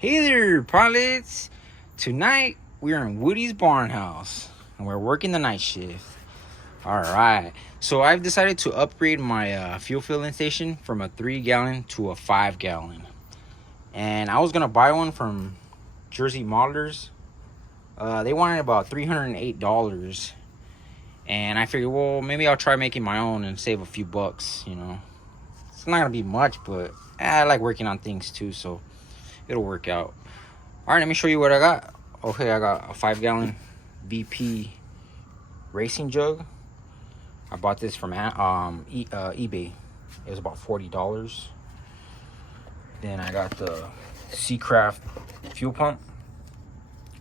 Hey there, pilots! Tonight we're in Woody's Barn House and we're working the night shift. Alright, so I've decided to upgrade my fuel filling station from a 3-gallon to a 5-gallon. And I was gonna buy one from Jersey Modelers. They wanted about $308. And I figured, well, maybe I'll try making my own and save a few bucks, you know. It's not gonna be much, but I like working on things too, so it'll work out. All right, let me show you what I got. Okay, I got a 5-gallon BP racing jug. I bought this from eBay. It was about $40. Then I got the Seacraft fuel pump.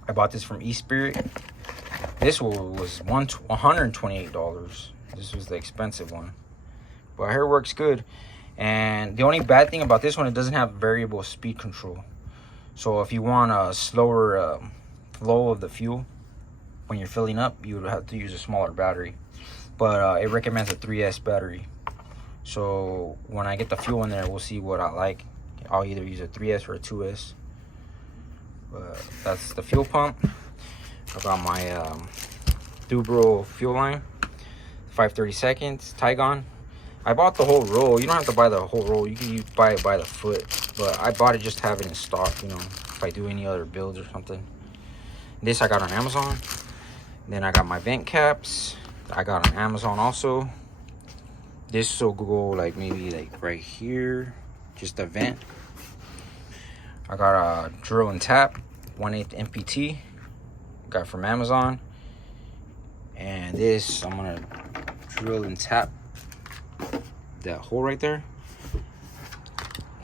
I bought this from eSpirit. This was $128. This was the expensive one, but I hear it works good. And the only bad thing about this one, it doesn't have variable speed control. So if you want a slower flow of the fuel when you're filling up, you would have to use a smaller battery. But it recommends a 3S battery. So when I get the fuel in there, we'll see what I like. I'll either use a 3S or a 2S. But that's the fuel pump. I got my Dubro fuel line, 532nds Tygon. I bought the whole roll. You don't have to buy the whole roll. You can buy it by the foot. But I bought it just to have it in stock, you know, if I do any other builds or something. This I got on Amazon. Then I got my vent caps. I got on Amazon also. This will go like maybe like right here. Just a vent. I got a drill and tap, 1/8 MPT. Got from Amazon. And this, I'm gonna drill and tap that hole right there.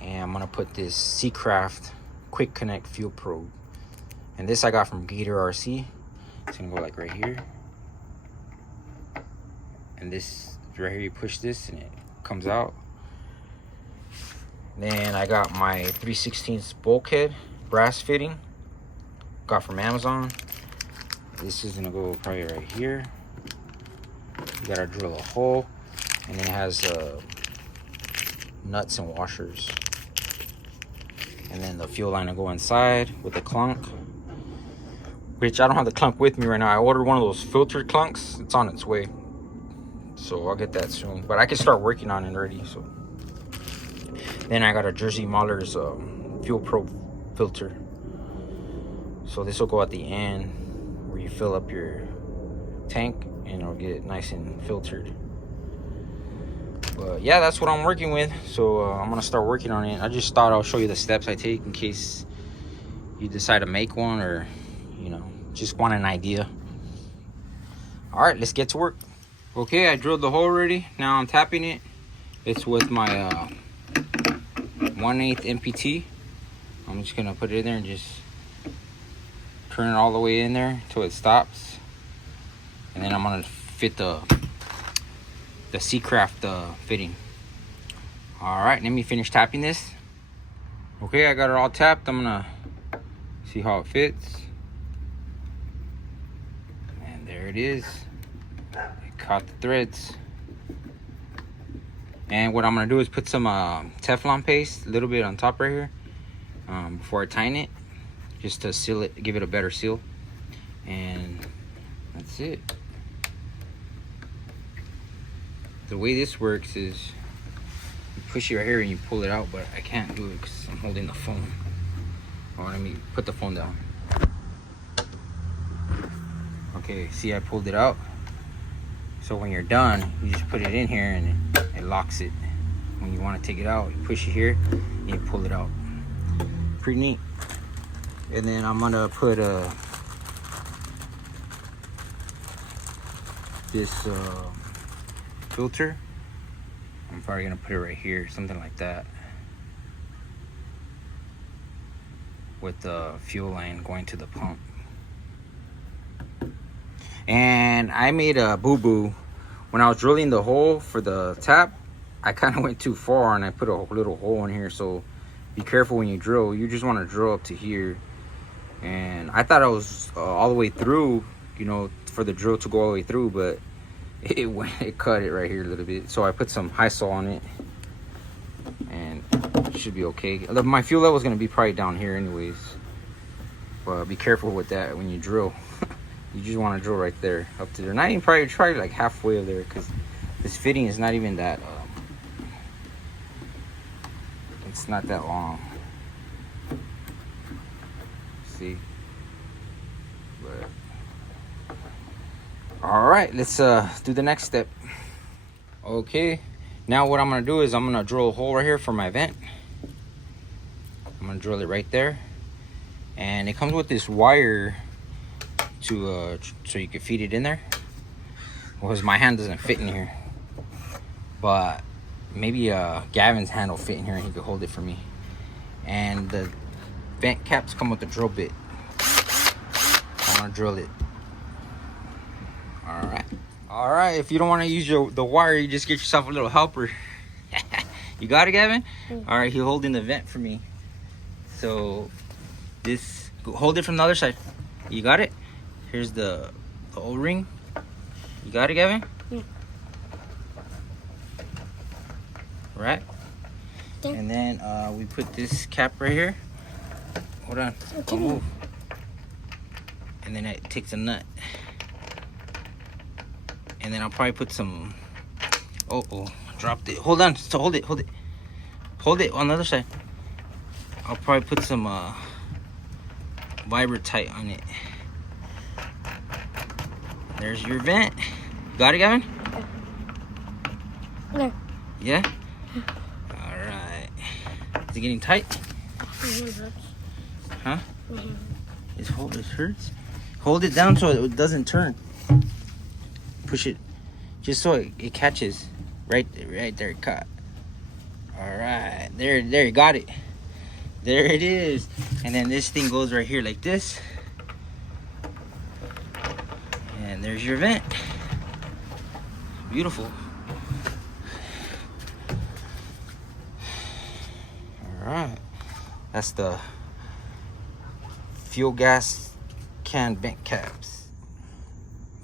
And I'm gonna put this Seacraft Quick Connect fuel probe. And this I got from Gator RC. It's gonna go like right here. And this right here, you push this and it comes out. Then I got my 3/16 bulkhead brass fitting. Got from Amazon. This is gonna go probably right here. You gotta drill a hole. And it has nuts and washers. And then the fuel line will go inside with the clunk, which I don't have the clunk with me right now. I ordered one of those filtered clunks. It's on its way, so I'll get that soon. But I can start working on it already. So then I got a Jersey Modelers fuel probe filter. So this will go at the end where you fill up your tank, and it'll get nice and filtered. But yeah, that's what I'm working with. So I'm gonna start working on it. I just thought I'll show you the steps I take in case you decide to make one, or you know, just want an idea. All right, let's get to work. Okay, I drilled the hole already. Now I'm tapping it. It's with my 1/8 MPT. I'm just gonna put it in there and just turn it all the way in there until it stops. And then I'm gonna fit the Seacraft fitting. All right, let me finish tapping this. Okay, I got it all tapped. I'm gonna see how it fits. And there it is. It caught the threads. And what I'm gonna do is put some Teflon paste, a little bit on top right here, before I tighten it, just to seal it, give it a better seal. And that's it. The way this works is you push it right here and you pull it out, but I can't do it because I'm holding the phone. Oh, let me put the phone down. Okay, see, I pulled it out. So when you're done, you just put it in here and it locks it. When you want to take it out, you push it here and you pull it out. Pretty neat. And then I'm gonna put this filter. I'm probably gonna put it right here, something like that, with the fuel line going to the pump. And I made a boo-boo when I was drilling the hole for the tap. I kind of went too far and I put a little hole in here, so be careful when you drill. You just want to drill up to here. And I thought I was all the way through, you know, for the drill to go all the way through, but it cut it right here a little bit. So I put some Hysol on it and should be okay. My fuel level is gonna be probably down here anyways, but be careful with that when you drill. You just want to drill right there up to there. Not even probably like halfway of there, because this fitting is not even that. It's not that long. See, but all right, let's do the next step. Okay, now what I'm gonna do is I'm gonna drill a hole right here for my vent. I'm gonna drill it right there, and it comes with this wire to so you can feed it in there. Because my hand doesn't fit in here, but maybe Gavin's hand will fit in here and he could hold it for me. And the vent caps come with a drill bit. I'm gonna drill it. All right, if you don't want to use the wire, you just get yourself a little helper. You got it, Gavin? All right, he's holding the vent for me. So this, hold it from the other side. You got it? Here's the O-ring. You got it, Gavin? Yeah. Right. And then we put this cap right here. Hold on. I'll move. And then it takes a nut. And then I'll probably put some. Oh, dropped it. Hold on. So hold it. Hold it on the other side. I'll probably put some Vibra-Tite on it. There's your vent. Got it, Gavin? Okay. Yeah? Alright. Is it getting tight? Huh? It hurts? Hold it down so it doesn't turn. Push it. Just so it catches. Right there, it caught. Alright. There, you got it. There it is. And then this thing goes right here like this. And there's your vent. Beautiful. All right, that's the fuel gas can vent caps.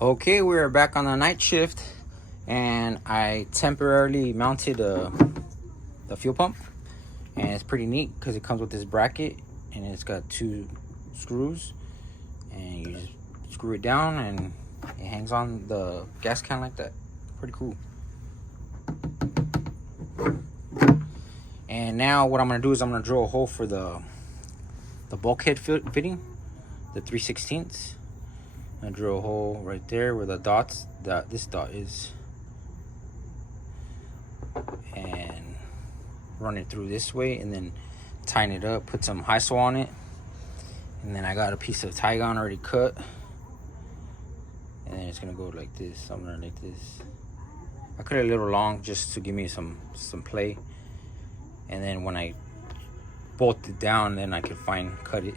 Okay, we're back on the night shift, and I temporarily mounted the fuel pump, and it's pretty neat because it comes with this bracket, and it's got 2 screws, and you just screw it down and it hangs on the gas can like that. Pretty cool. And now what I'm gonna do is I'm gonna drill a hole for the bulkhead fitting, the 3/16. I'm gonna drill a hole right there where the dots, this dot is, and run it through this way, and then tighten it up, put some Hyso on it, and then I got a piece of Tygon already cut. And then it's gonna go like this, somewhere like this. I cut it a little long just to give me some play. And then when I bolt it down, then I could fine cut it.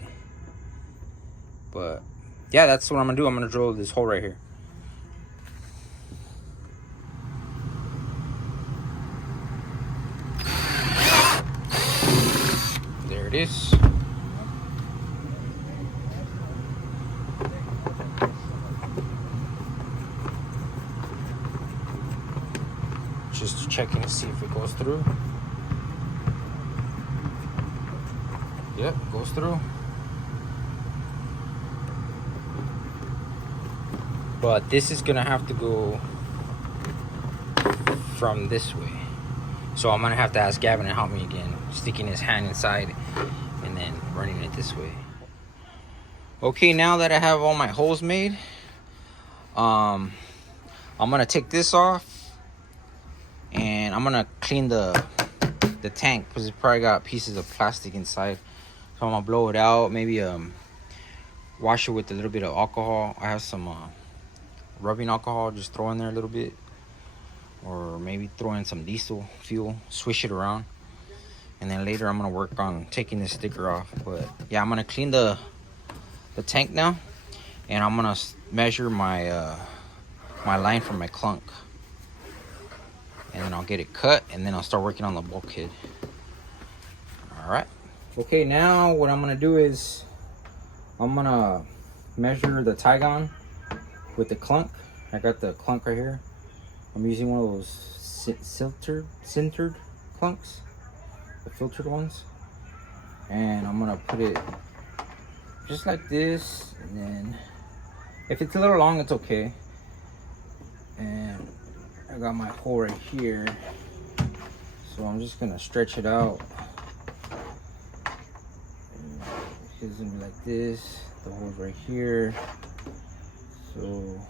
But yeah, that's what I'm gonna do. I'm gonna drill this hole right here. There it is. Just checking to see if it goes through. Yep, goes through. But this is gonna have to go from this way. So I'm gonna have to ask Gavin to help me again, sticking his hand inside and then running it this way. Okay, now that I have all my holes made, I'm gonna take this off. And I'm gonna clean the tank because it's probably got pieces of plastic inside. So I'm gonna blow it out, maybe wash it with a little bit of alcohol. I have some rubbing alcohol, just throw in there a little bit, or maybe throw in some diesel fuel, swish it around, and then later I'm gonna work on taking this sticker off. But yeah, I'm gonna clean the tank now, and I'm gonna measure my my line from my clunk. And then I'll get it cut, and then I'll start working on the bulkhead. All right. Okay, now what I'm gonna do is I'm gonna measure the Tygon with the clunk. I got the clunk right here. I'm using one of those sintered clunks. the filtered ones. And I'm gonna put it just like this, and then if it's a little long, it's okay. And I got my hole right here, so I'm just gonna stretch it out. And it's gonna be like this. The hole's right here, so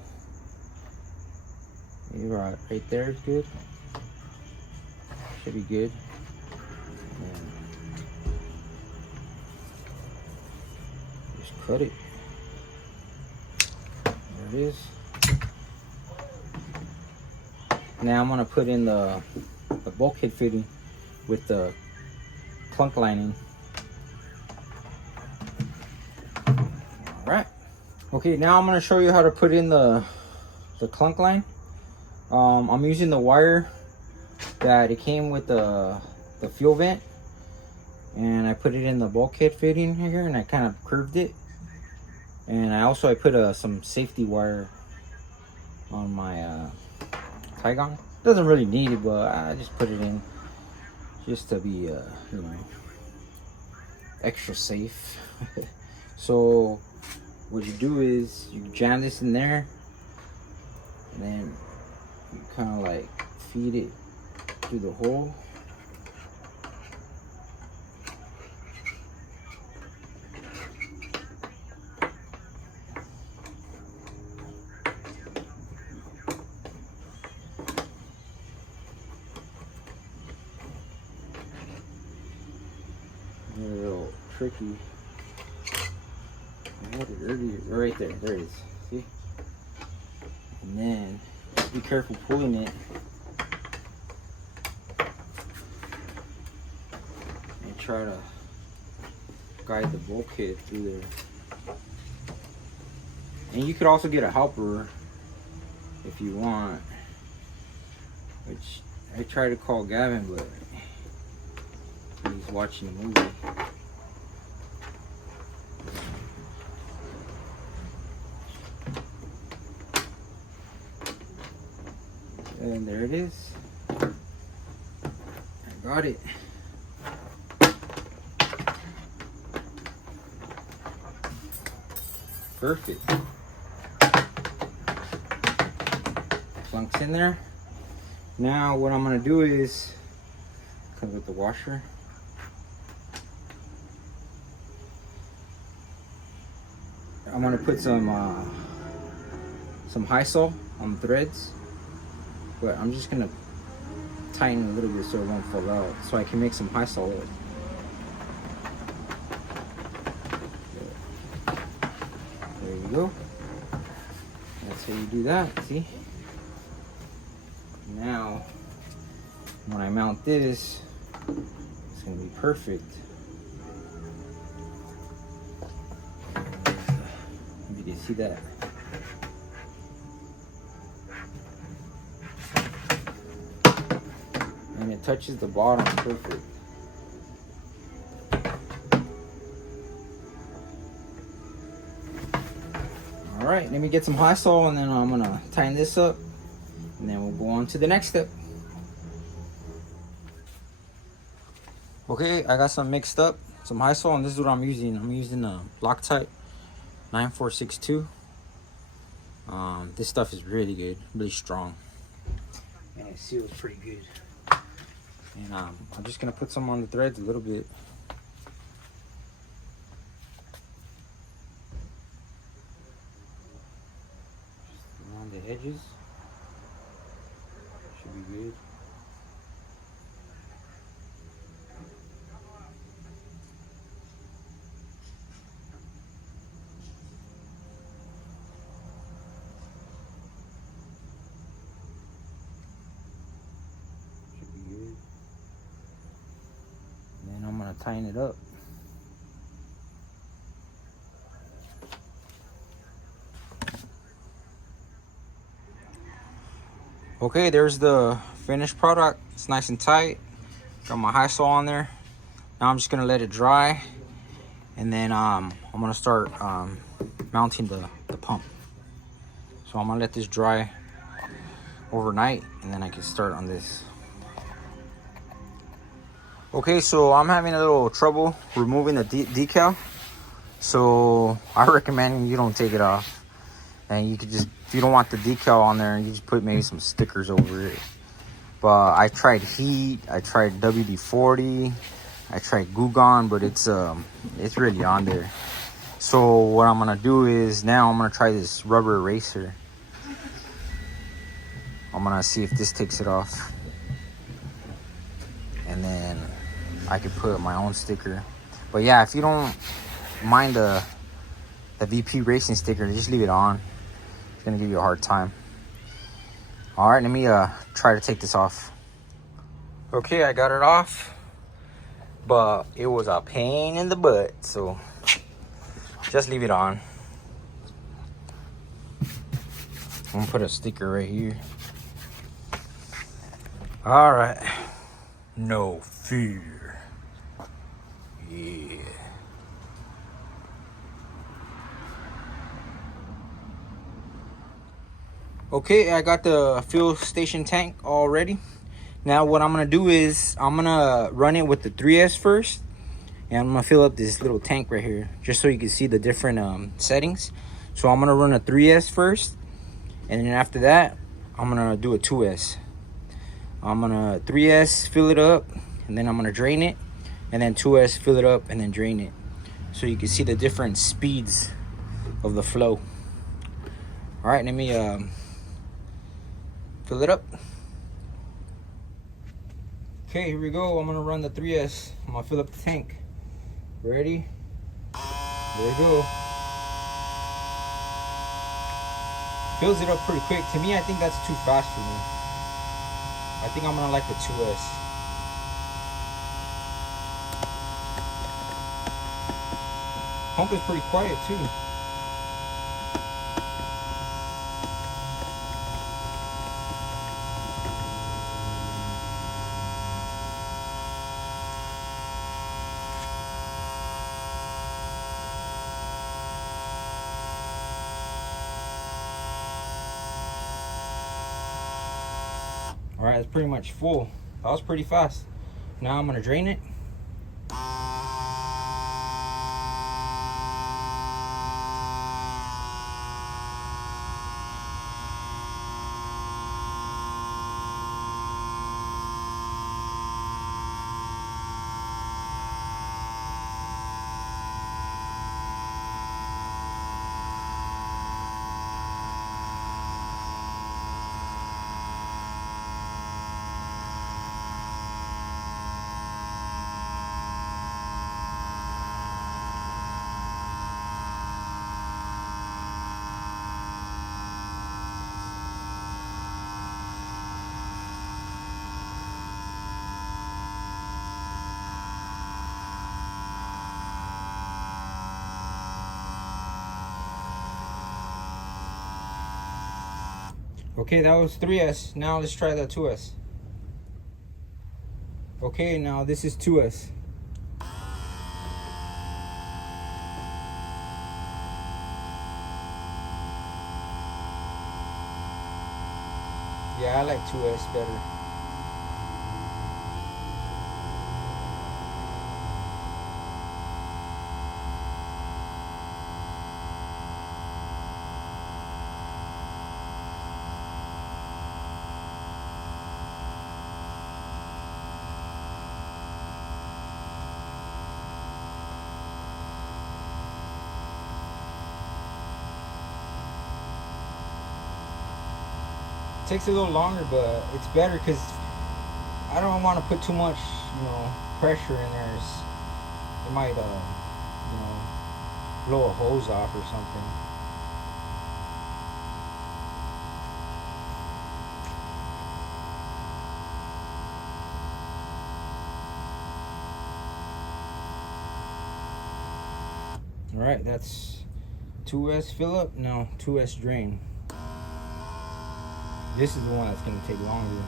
maybe right there is good. Should be good. And just cut it. There it is. Now I'm gonna put in the bulkhead fitting with the clunk lining. All right. Okay, now I'm gonna show you how to put in the clunk line. I'm using the wire that it came with the fuel vent, and I put it in the bulkhead fitting here, and I kind of curved it. And I put some safety wire on my Tygon. Doesn't really need it, but I just put it in just to be you know, extra safe. So what you do is you jam this in there, and then you kind of like feed it through the hole. A little tricky. I had it earlier. Right there. There it is. See? And then just be careful pulling it. And try to guide the bulkhead through there. And you could also get a helper if you want. Which I tried to call Gavin, but he's watching a movie. And there it is. I got it. Perfect. Plunk's in there. Now what I'm gonna do is, comes with the washer. I'm gonna put some Hysol on the threads, but I'm just gonna tighten a little bit so it won't fall out, so I can make some Hysol oil. There you go. That's how you do that. See? Now, when I mount this, it's gonna be perfect. If you can see that. And it touches the bottom perfect. All right, let me get some Hysol, and then I'm gonna tighten this up, and then we'll go on to the next step. Okay, I got some mixed up, some Hysol, and this is what I'm using. I'm using a Loctite 9462. This stuff is really good, really strong, and it seals pretty good. And I'm just gonna put some on the threads a little bit. Just around the edges. Should be good. Tighten it up. Okay, there's the finished product. It's nice and tight. Got my Hysol on there. Now I'm just gonna let it dry, and then I'm gonna start mounting the pump. So I'm gonna let this dry overnight, and then I can start on this. Okay, so I'm having a little trouble removing the decal. So I recommend you don't take it off. And you could just, if you don't want the decal on there, you just put maybe some stickers over it. But I tried Heat, I tried WD-40, I tried Goo-Gone, but it's really on there. So what I'm gonna do is now I'm gonna try this rubber eraser. I'm gonna see if this takes it off, and then I could put my own sticker. But yeah, if you don't mind the VP Racing sticker, just leave it on. It's gonna give you a hard time. All right, let me try to take this off. Okay, I got it off, but it was a pain in the butt, so just leave it on. I'm gonna put a sticker right here. All right, no fear. Yeah. Okay, I got the fuel station tank all ready. Now what I'm gonna do is I'm gonna run it with the 3S first, and I'm gonna fill up this little tank right here just so you can see the different settings. So I'm gonna run a 3S first, and then after that I'm gonna do a 2S. I'm gonna 3S fill it up, and then I'm gonna drain it, and then 2S fill it up and then drain it, so you can see the different speeds of the flow. All right, let me fill it up. Okay, here we go. I'm gonna run the 3S. I'm gonna fill up the tank. Ready? There we go. Fills it up pretty quick. To me, I think that's too fast for me. I think I'm gonna like the 2S. Pump is pretty quiet too. All right, it's pretty much full. That was pretty fast. Now I'm gonna drain it. Okay, that was 3S. Now let's try that 2S. Okay, now this is 2S. Yeah, I like 2S better. Takes a little longer, but it's better because I don't want to put too much, pressure in there. It might, blow a hose off or something. All right, that's 2S fill up. Now 2S drain. This is the one that's going to take longer.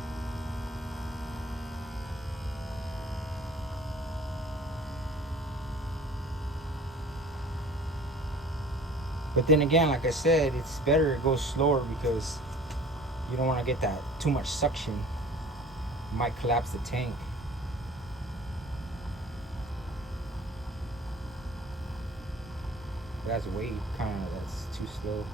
But then again, like I said, it's better it goes slower because you don't want to get that too much suction. It might collapse the tank. That's way that's too slow.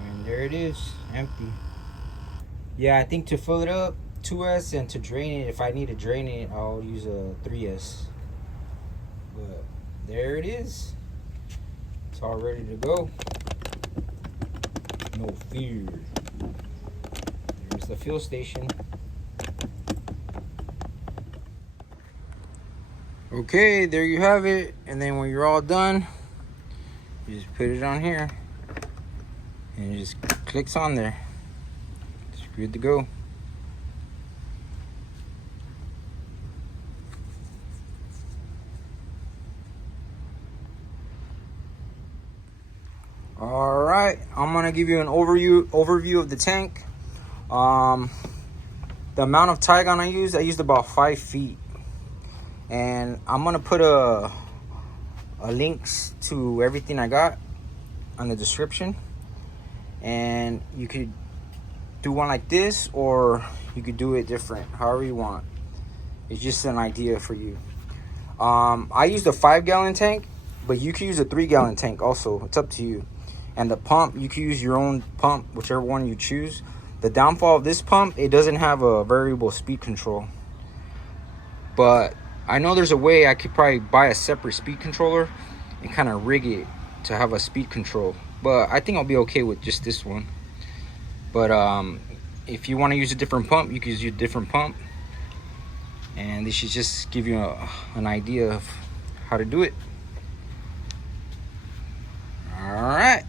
And there it is, empty. Yeah, I think to fill it up, 2S, and to drain it, if I need to drain it, I'll use a 3S. But there it is. It's all ready to go. No fear. There's the fuel station. Okay, there you have it. And then when you're all done, you just put it on here. And it just clicks on there. It's good to go. All right, I'm gonna give you an overview of the tank. The amount of Tygon I used about 5 feet, and I'm gonna put a links to everything I got on the description. And you could do one like this, or you could do it different, however you want. It's just an idea for you. I used a 5-gallon tank, but you can use a 3-gallon tank also. It's up to you. And the pump, you can use your own pump, whichever one you choose. The downfall of this pump, it doesn't have a variable speed control. But I know there's a way I could probably buy a separate speed controller and kind of rig it to have a speed control. But I think I'll be okay with just this one. But if you want to use a different pump, you can use a different pump. And this should just give you an idea of how to do it. All right.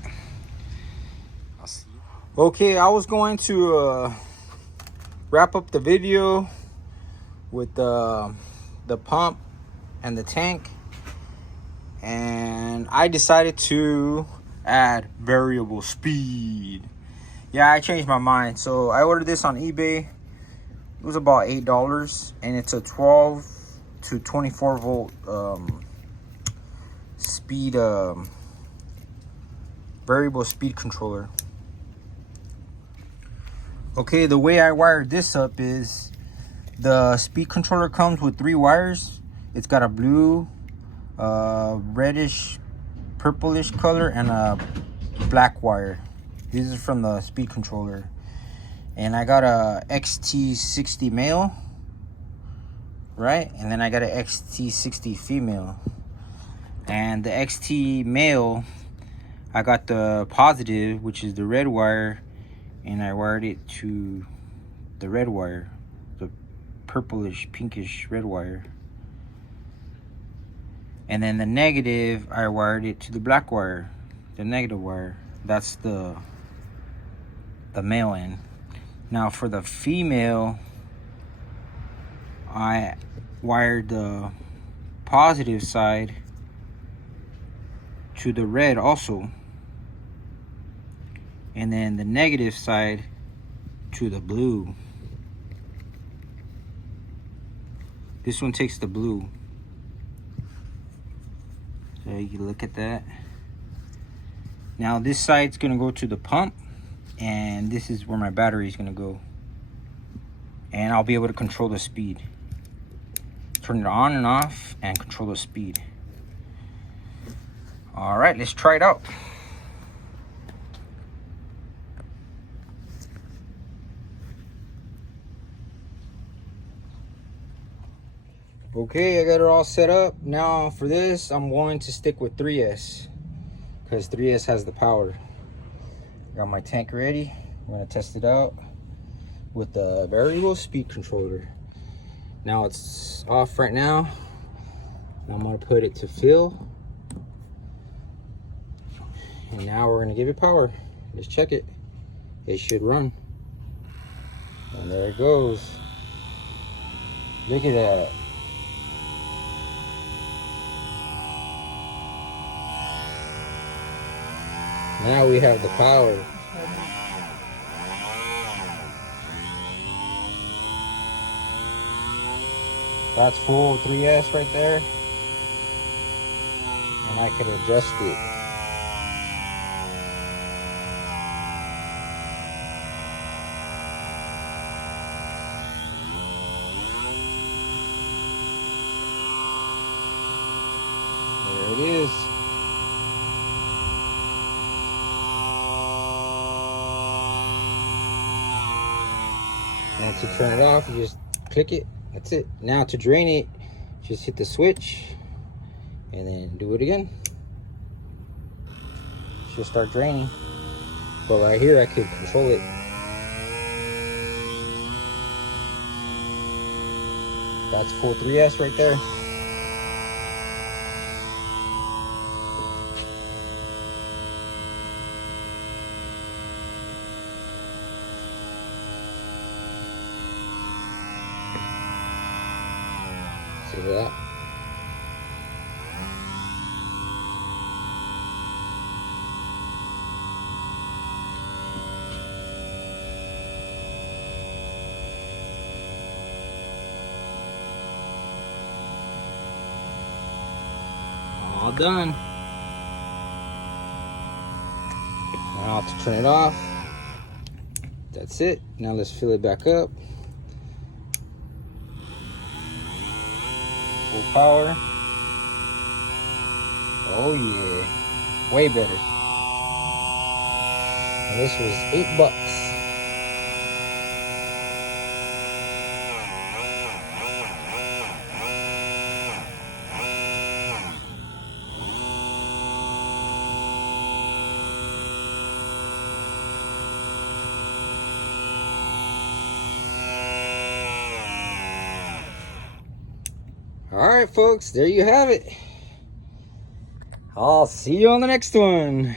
Okay, I was going to wrap up the video with the pump and the tank, and I decided to add variable speed. Yeah, I changed my mind. So I ordered this on eBay. It was about $8, and it's a 12 to 24 volt speed variable speed controller. Okay, the way I wired this up is the speed controller comes with 3 wires. It's got a blue, reddish, purplish color, and a black wire. These are from the speed controller. And I got a XT60 male, right? And then I got a XT60 female. And the XT male, I got the positive, which is the red wire, and I wired it to the red wire, the purplish, pinkish red wire. And then the negative, I wired it to the black wire, the negative wire. That's the male end. Now for the female, I wired the positive side to the red also, and then the negative side to the blue. This one takes the blue. So you can look at that. Now this side's gonna go to the pump, and this is where my battery is gonna go. And I'll be able to control the speed. Turn it on and off and control the speed. All right, let's try it out. Okay, I got it all set up. Now for this, I'm going to stick with 3S because 3S has the power. Got my tank ready. I'm gonna test it out with the variable speed controller. Now it's off right now. I'm gonna put it to fill. And now we're gonna give it power. Just check it. It should run. And there it goes. Look at that. Now we have the power. That's full 3S right there. And I could adjust it. There it is. And to turn it off, you just click it. That's it. Now to drain it, just hit the switch and then do it again. Should start draining. But right here, I could control it. That's full 3S right there. See that? All done. Now to turn it off. That's it. Now let's fill it back up. Full power. Oh yeah. Way better. And this was $8. All right, folks, there you have it. I'll see you on the next one.